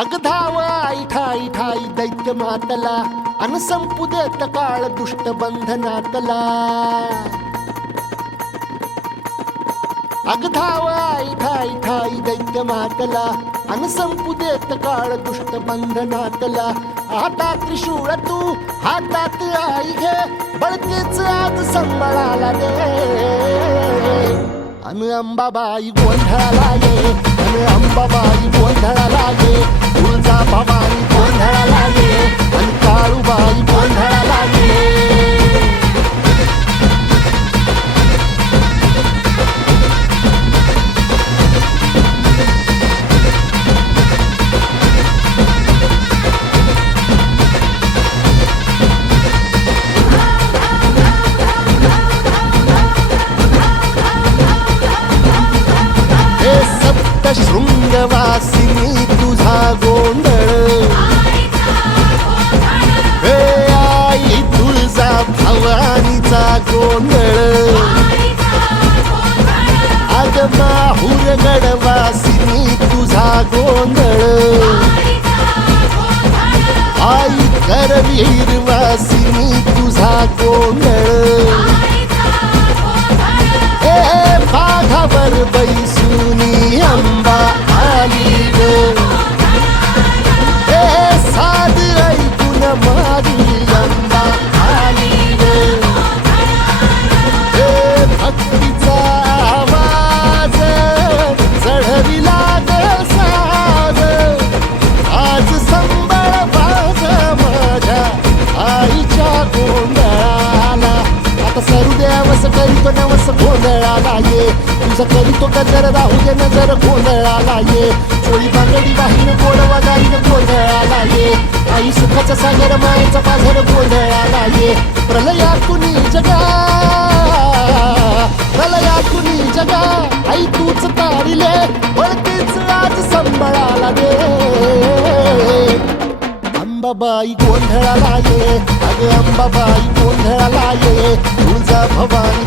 अग धाव आई ठाई ठाई दैत्य मातला अन संपू देत काळ दुष्ट बंधनातला. अग धाव आई ठाई ठाई दैत्य मातला अन संपू देत काळ दुष्ट बंधनातला. आता त्रिशूळ तू हातात आई घे बळकेच आज संबळाला दे. अन अंबाबाई गोंधळाला ये अन अंबाबाई गोंधळाला ये. तुळजा भवानी गोंधळाला ये अन काळूबाई गोंधळाला ये. शृंगवासिनी तुझा गोंधळ हे आई तुळजा भवानीचा गोंधळ. अग माहुर गडवासिनी तुझा गोंधळ आई करवीर वासिनी तुझा गोंधळ. हे बाघावर बैसुनी अंबा आली ग. हे साध ऐकून मारी अंबा आली ग. हे भक्तीचा आवाज चढविला ग साज. आज संबळ बाज माझ्या आईच्या गोंधळाला. आता सरुदेवस करीतो नवस गोंधळाला ये. तुझं करीतो गजर राहू दे नजर गोंधळाला ये. चोळी बांगडी वाहीन गोडवा गाईन गोंधळाला ये. आई सुखाचा सागर मायेचा पाझर गोंधळाला ये. प्रलयातुनी जगा प्रलयातुनी जगा आई तूच तारिले वळतीच आज संबळाला दे. अंबाबाई गोंधळाला ये अग अंबाबाई गोंधळाला ये. तुळजा भवानी